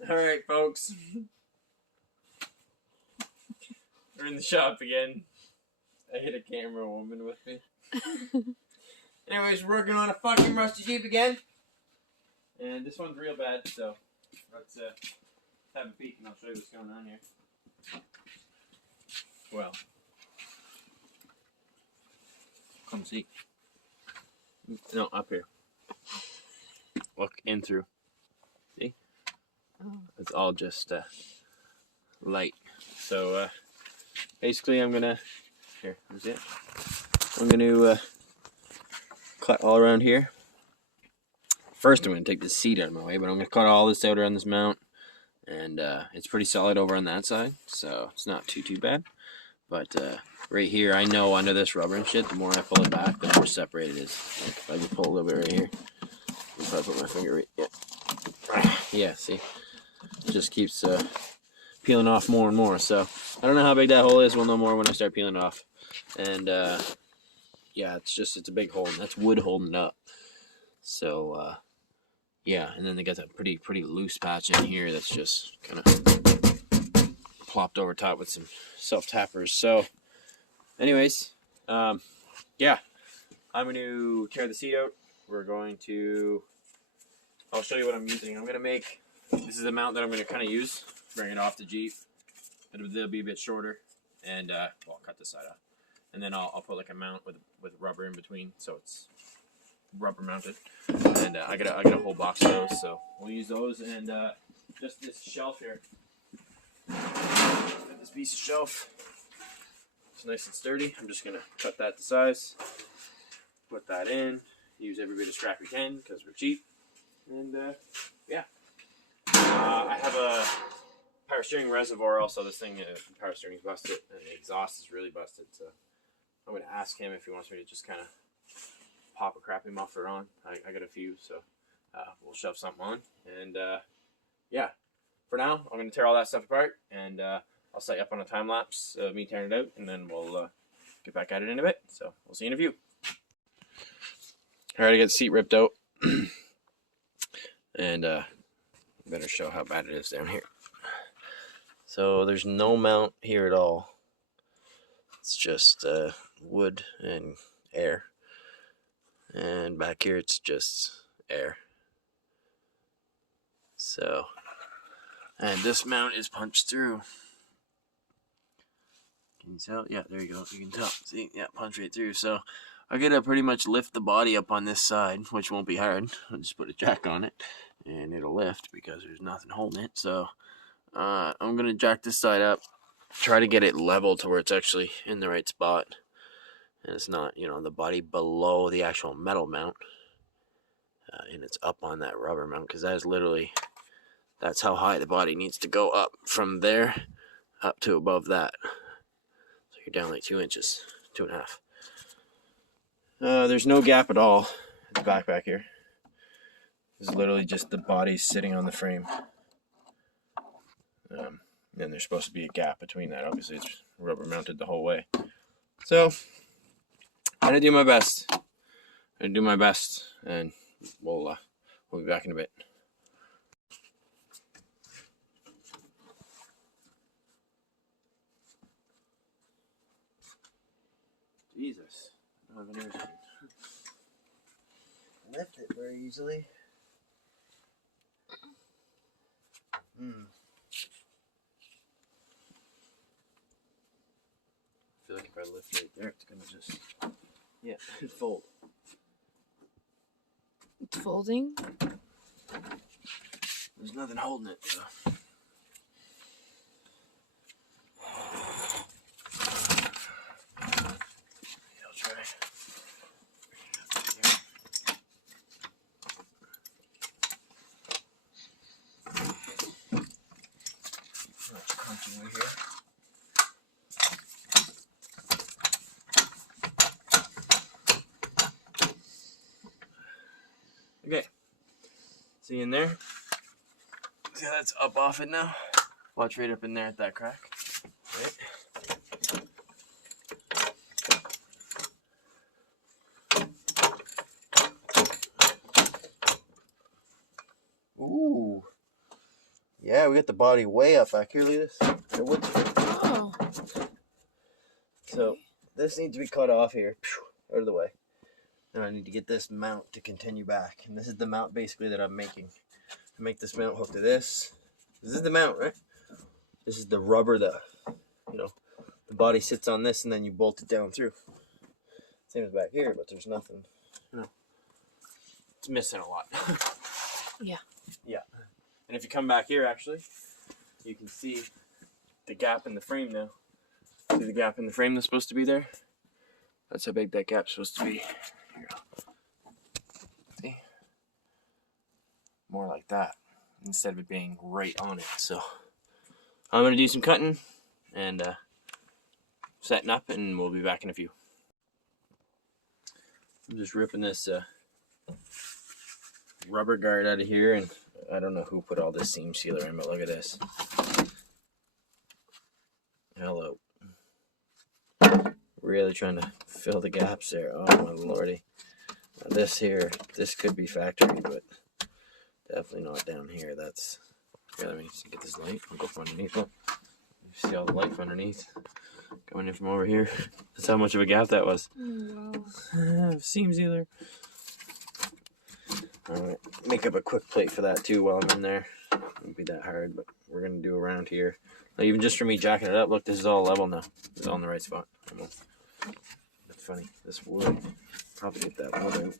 Alright, folks. We're in the shop again. I hit a camera woman with me. Anyways, we're working on a fucking rusty Jeep again. And this one's real bad, so let's have a peek and I'll show you what's going on here. Well, come see. No, up here. Look in through. See? It's all just light. So basically I'm gonna here's it. I'm gonna cut all around here. First I'm gonna take this seat out of my way, but I'm gonna cut all this out around this mount. And it's pretty solid over on that side, so it's not too bad. But right here, I know under this rubber and shit, the more I pull it back, the more separated it is. Like if I just pull a little bit right here, if I put my finger right, yeah, see, it just keeps peeling off more and more. So I don't know how big that hole is. We'll know more when I start peeling off. And yeah, it's a big hole, and that's wood holding it up. So yeah, and then they got that pretty loose patch in here that's just kind of plopped over top with some self-tappers. So anyways, yeah, I'm going to tear the seat out. I'll show you what I'm using. I'm going to make, this is the mount that I'm going to kind of use, bring it off the Jeep. It'll be a bit shorter, and well, I'll cut this side off. And then I'll put like a mount with rubber in between, so it's rubber mounted. And I got a whole box of those, so we'll use those. And just this shelf here. This piece of shelf. It's nice and sturdy. I'm just gonna cut that to size, put that in, use every bit of scrap we can because we're cheap. And yeah, I have a power steering reservoir. Also, this thing, power steering's busted, and the exhaust is really busted. So I'm gonna ask him if he wants me to just kind of pop a crappy muffler on. I got a few, so we'll shove something on. And yeah, for now, I'm going to tear all that stuff apart, and I'll set you up on a time lapse of me tearing it out, and then we'll get back at it in a bit. So we'll see you in a few. Alright, I got the seat ripped out, and better show how bad it is down here. So there's no mount here at all. It's just wood and air. And back here it's just air. So, and this mount is punched through. Can you tell? Yeah, there you go. You can tell. See? Yeah, punch right through. So I gotta pretty much lift the body up on this side, which won't be hard. I'll just put a jack on it and it'll lift because there's nothing holding it. So I'm gonna jack this side up, try to get it level to where it's actually in the right spot. And it's not, the body below the actual metal mount. And it's up on that rubber mount, because that's how high the body needs to go up from there up to above that. So you're down like 2 inches, 2.5. There's no gap at all at the back here. It's literally just the body sitting on the frame. And there's supposed to be a gap between that. Obviously, it's rubber mounted the whole way. So I'm gonna do my best. And we'll be back in a bit. Jesus, I don't have an air lift it very easily. I feel like if I lift right there, it's gonna just fold. It's folding. There's nothing holding it, so. I'll try. It's crunching right here. Okay. See in there? See how that's up off it now? Watch right up in there at that crack. Right. Ooh. Yeah, we got the body way up back here. Look at this. The wood's Oh. So this needs to be cut off here, out of the way. And I need to get this mount to continue back. And this is the mount basically that I'm making. To make this mount hook to this. This is the mount, right? This is the rubber that, you know, the body sits on this and then you bolt it down through. Same as back here, but there's nothing, you know. It's missing a lot. Yeah. Yeah. And if you come back here, actually, you can see the gap in the frame now. See the gap in the frame that's supposed to be there? That's how big that gap's supposed to be. Here. See? More like that, instead of it being right on it. So I'm going to do some cutting and setting up, and we'll be back in a few. I'm just ripping this rubber guard out of here, and I don't know who put all this seam sealer in, but look at this. Hello. Really trying to fill the gaps there. Oh my lordy. Now this here, this could be factory, but definitely not down here. That's, yeah, let me get this light. I'll go from underneath it. You see all the light from underneath going in from over here. That's how much of a gap that was. Oh, wow. Seam sealer. Alright, make up a quick plate for that too while I'm in there. It won't be that hard, but we're going to do around here. Like, even just for me jacking it up, look, this is all level now. It's all in the right spot. Almost. That's funny. This wood, probably get that wood out.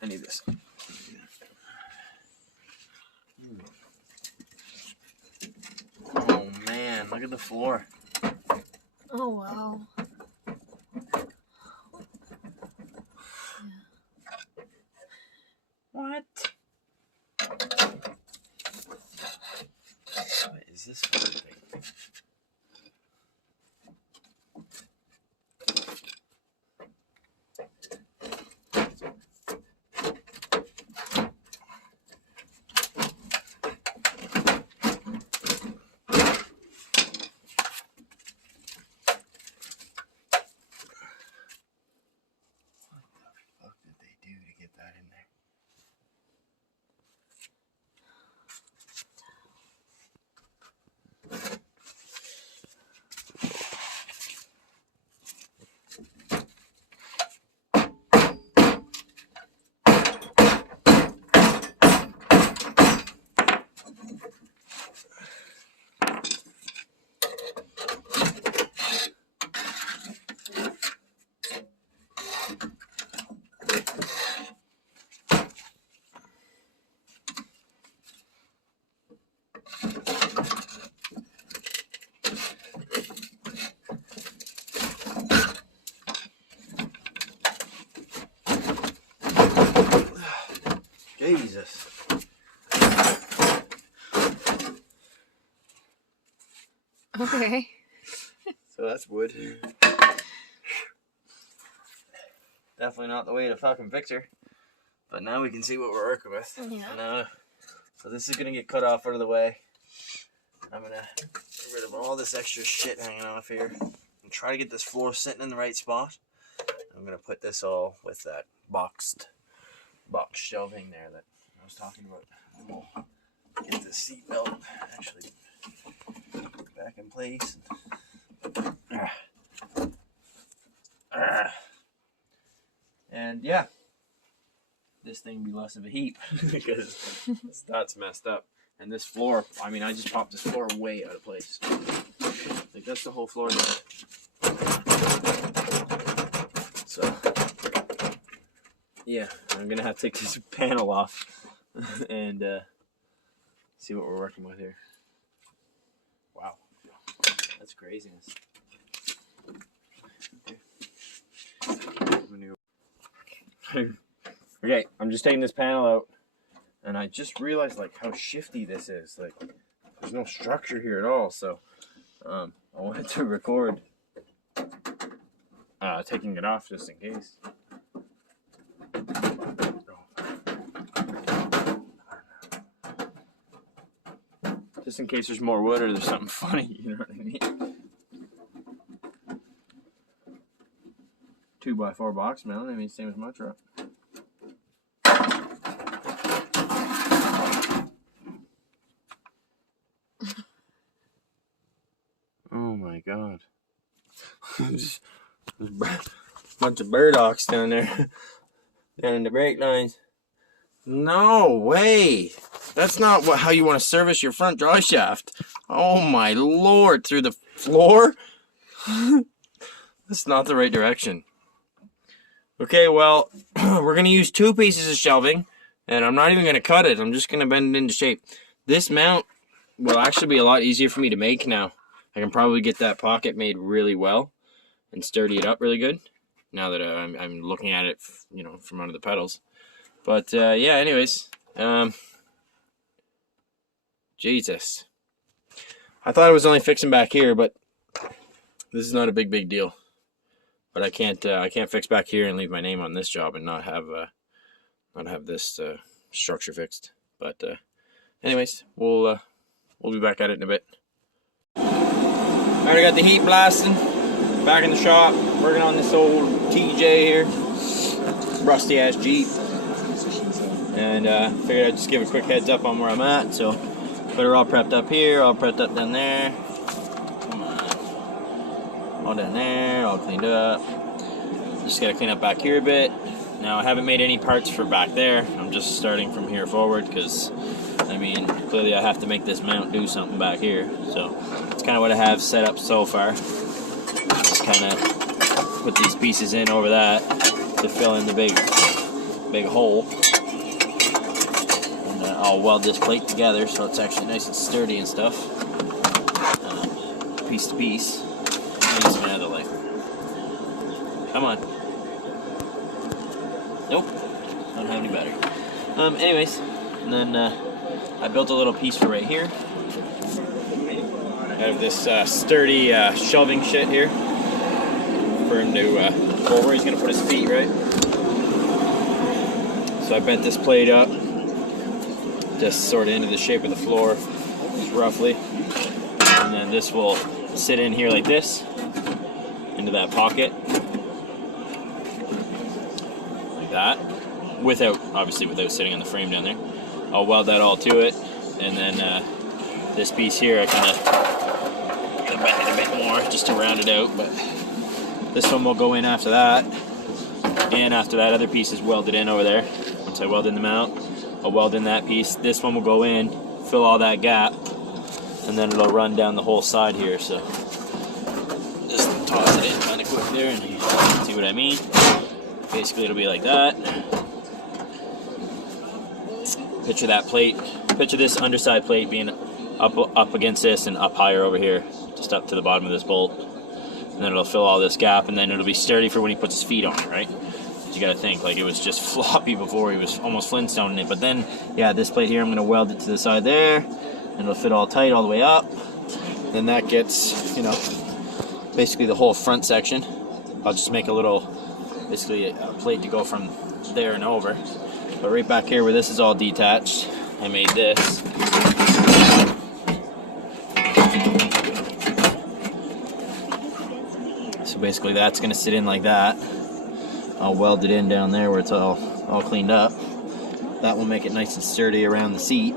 I need this. Oh man, look at the floor. Oh, wow. What? What is this for thing? What did they do to get that in there? Jesus. Okay. So that's wood. Definitely not the way to fucking fix her. But now we can see what we're working with. Yeah. And, so this is going to get cut off out of the way. I'm going to get rid of all this extra shit hanging off here. And try to get this floor sitting in the right spot. I'm going to put this all with that box shelving there that I was talking about. And we'll get the seat belt actually back in place. And yeah, this thing be less of a heap because that's messed up. And this floor, I mean, I just popped this floor way out of place. Like, that's the whole floor there. So, yeah, I'm gonna have to take this panel off and see what we're working with here. Wow, that's craziness. Okay, I'm just taking this panel out, and I just realized like how shifty this is. Like, there's no structure here at all. So, I wanted to record taking it off just in case. Just in case there's more wood or there's something funny, you know what I mean? 2x4 box mount, I mean, same as my truck. Oh my god. There's a bunch of burdocks down there. Down in the brake lines. No way! That's not how you want to service your front drive shaft. Oh my lord, through the floor? That's not the right direction. Okay, well, we're going to use 2 pieces of shelving, and I'm not even going to cut it. I'm just going to bend it into shape. This mount will actually be a lot easier for me to make now. I can probably get that pocket made really well and sturdy it up really good now that I'm looking at it, you know, from under the pedals. But, yeah, anyways, Jesus. I thought I was only fixing back here, but this is not a big deal. But I can't fix back here and leave my name on this job and not have this structure fixed. But anyways, we'll be back at it in a bit. Already got the heat blasting. Back in the shop, working on this old TJ here, rusty ass Jeep. And figured I'd just give a quick heads up on where I'm at. So put her all prepped up here, all prepped up down there. All down there, all cleaned up. Just gotta clean up back here a bit. Now I haven't made any parts for back there. I'm just starting from here forward because, I mean, clearly I have to make this mount do something back here. So that's kind of what I have set up so far. Just kind of put these pieces in over that to fill in the big hole. And I'll weld this plate together so it's actually nice and sturdy and stuff. Piece to piece. Use my other light. Come on. Nope. Don't have any battery. Anyways, and then I built a little piece for right here. I have this sturdy shelving shit here for him to go where he's gonna put his feet, right? So I bent this plate up, just sort of into the shape of the floor, just roughly, and then this will sit in here like this. Into that pocket like that, obviously without sitting on the frame down there. I'll weld that all to it, and then this piece here I kind of bend it a bit more just to round it out, but this one will go in after that, and after that other piece is welded in over there. Once I weld in the mount, I'll weld in that piece. This one will go in, fill all that gap, and then it'll run down the whole side here. So just toss it in kind of quick there, and you see what I mean. Basically it'll be like that. Picture that plate, picture this underside plate being up against this and up higher over here, just up to the bottom of this bolt, and then it'll fill all this gap, and then it'll be sturdy for when he puts his feet on it, right? You gotta think, like, it was just floppy before, he was almost flintstoning it, but then, yeah, this plate here, I'm gonna weld it to the side there, and it'll fit all tight all the way up. Then that gets, you know, basically the whole front section. I'll just make a little, basically a plate to go from there and over. But right back here where this is all detached, I made this. So basically that's gonna sit in like that. I'll weld it in down there where it's all cleaned up. That will make it nice and sturdy around the seat.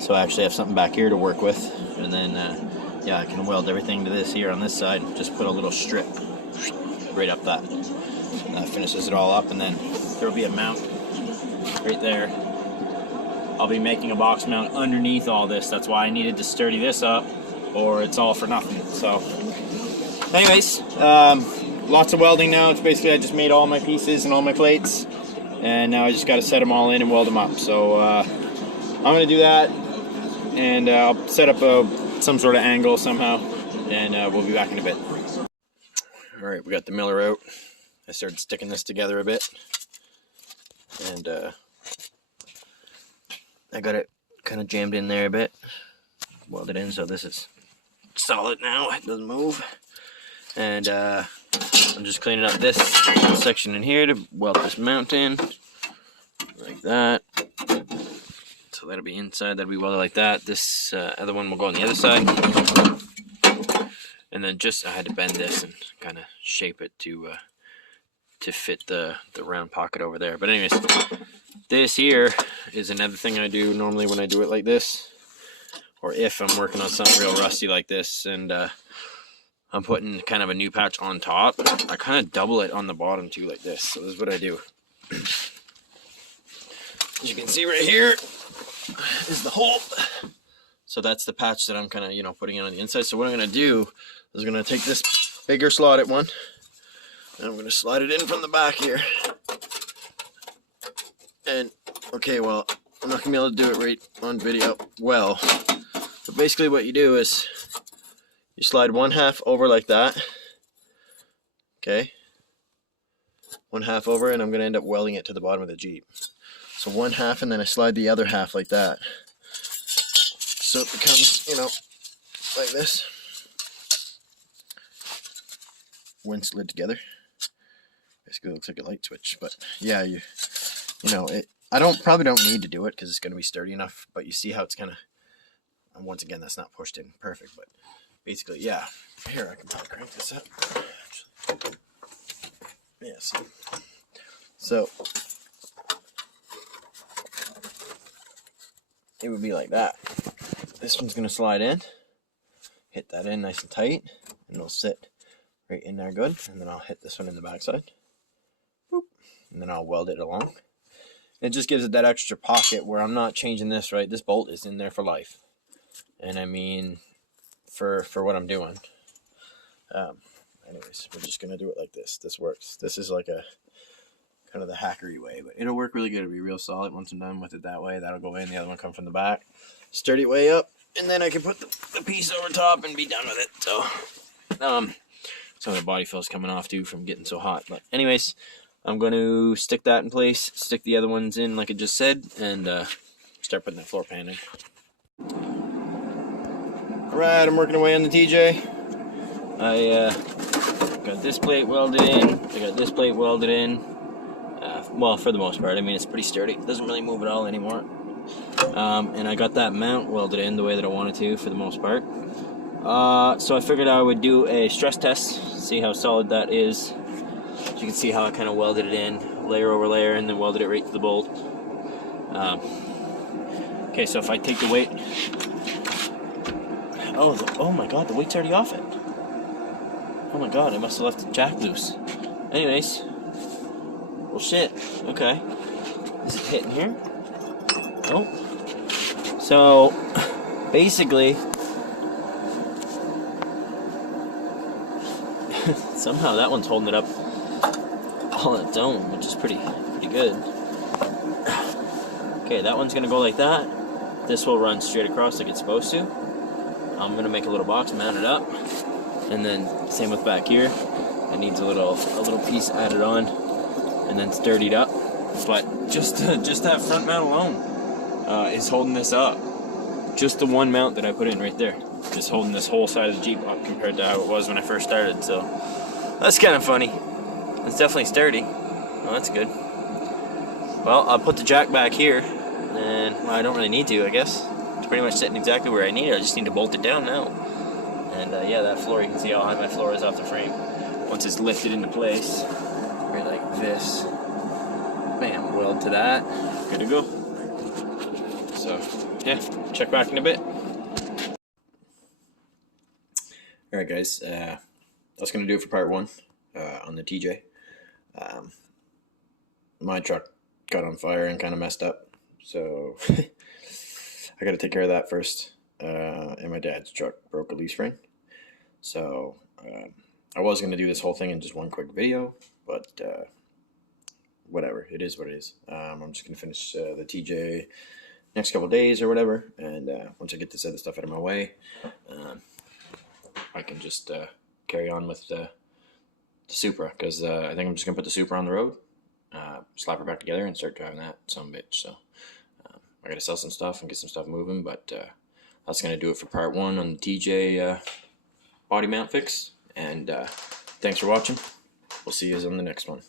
So I actually have something back here to work with. And then, yeah, I can weld everything to this here on this side. Just put a little strip right up that. And that finishes it all up, and then there will be a mount right there. I'll be making a box mount underneath all this. That's why I needed to sturdy this up, or it's all for nothing. So, anyways, lots of welding now. It's basically I just made all my pieces and all my plates, and now I just got to set them all in and weld them up. So I'm going to do that, and I'll set up some sort of angle somehow, and we'll be back in a bit. All right, we got the miller out. I started sticking this together a bit, and I got it kind of jammed in there a bit, welded in, so this is solid now. It doesn't move. And I'm just cleaning up this section in here to weld this mount in, like that. So that'll be inside, that'll be welded like that. This other one will go on the other side. And then just, I had to bend this and kind of shape it to fit the round pocket over there. But anyways, this here is another thing I do normally when I do it like this, or if I'm working on something real rusty like this, and I'm putting kind of a new patch on top. I kind of double it on the bottom too, like this. So this is what I do. As you can see right here is the hole. So that's the patch that I'm kind of, you know, putting in on the inside. So what I'm going to do is I'm going to take this bigger slotted one, and I'm going to slide it in from the back here. And, okay, well, I'm not going to be able to do it right on video well. But basically what you do is you slide one half over like that. Okay. One half over, and I'm going to end up welding it to the bottom of the Jeep. So one half, and then I slide the other half like that. So it becomes, you know, like this. When slid together. Basically looks like a light switch, but yeah, you know, probably don't need to do it because it's going to be sturdy enough, but you see how it's kind of, and once again, that's not pushed in perfect, but basically, yeah. Here, I can probably crank this up. Yeah, see. So it would be like that. This one's going to slide in, hit that in nice and tight, and it'll sit right in there good. And then I'll hit this one in the backside. Boop. And then I'll weld it along. It just gives it that extra pocket where I'm not changing this, right? This bolt is in there for life. And I mean, for what I'm doing. Anyways, we're just going to do it like this. This works. This is like a kind of the hackery way, but it'll work really good. It'll be real solid once I'm done with it that way. That'll go in. The other one come from the back. Sturdy way up, and then I can put the piece over top and be done with it. So some of the body fill's coming off too from getting so hot. But anyways, I'm going to stick that in place, stick the other ones in like I just said, and start putting that floor pan in. Alright, I'm working away on the TJ. I got this plate welded in. I got this plate welded in. Well, for the most part. I mean, it's pretty sturdy. It doesn't really move at all anymore. And I got that mount welded in the way that I wanted to for the most part. So I figured I would do a stress test, see how solid that is. So you can see how I kind of welded it in, layer over layer, and then welded it right to the bolt. Okay, so if I take the weight... Oh my god, the weight's already off it. Oh my god, I must have left the jack loose. Anyways. Well, shit. Okay. Is it hitting here? Nope. So, basically, somehow that one's holding it up all on its own, which is pretty good. Okay, that one's gonna go like that. This will run straight across like it's supposed to. I'm gonna make a little box, mount it up, and then same with back here. It needs a little piece added on, and then sturdied up. But just that front mount alone is holding this up. Just the one mount that I put in right there is holding this whole side of the Jeep up compared to how it was when I first started. So that's kind of funny. It's definitely sturdy. Well, that's good. Well, I'll put the jack back here, and well, I don't really need to, I guess. It's pretty much sitting exactly where I need it. I just need to bolt it down now. And yeah, that floor, you can see how high my floor is off the frame. Once it's lifted into place, right like this, bam, weld to that, good to go. So yeah, check back in a bit. Alright guys, that's going to do it for part one on the TJ. My truck got on fire and kind of messed up, so I got to take care of that first. And my dad's truck broke a leaf spring, so I was going to do this whole thing in just one quick video, but whatever, it is what it is. I'm just going to finish the TJ next couple days or whatever, and once I get this other stuff out of my way, I can just carry on with the Supra, because I think I'm just going to put the Supra on the road, slap her back together, and start driving that some bitch. So I got to sell some stuff and get some stuff moving, but that's going to do it for part one on the TJ body mount fix, and thanks for watching. We'll see you on the next one.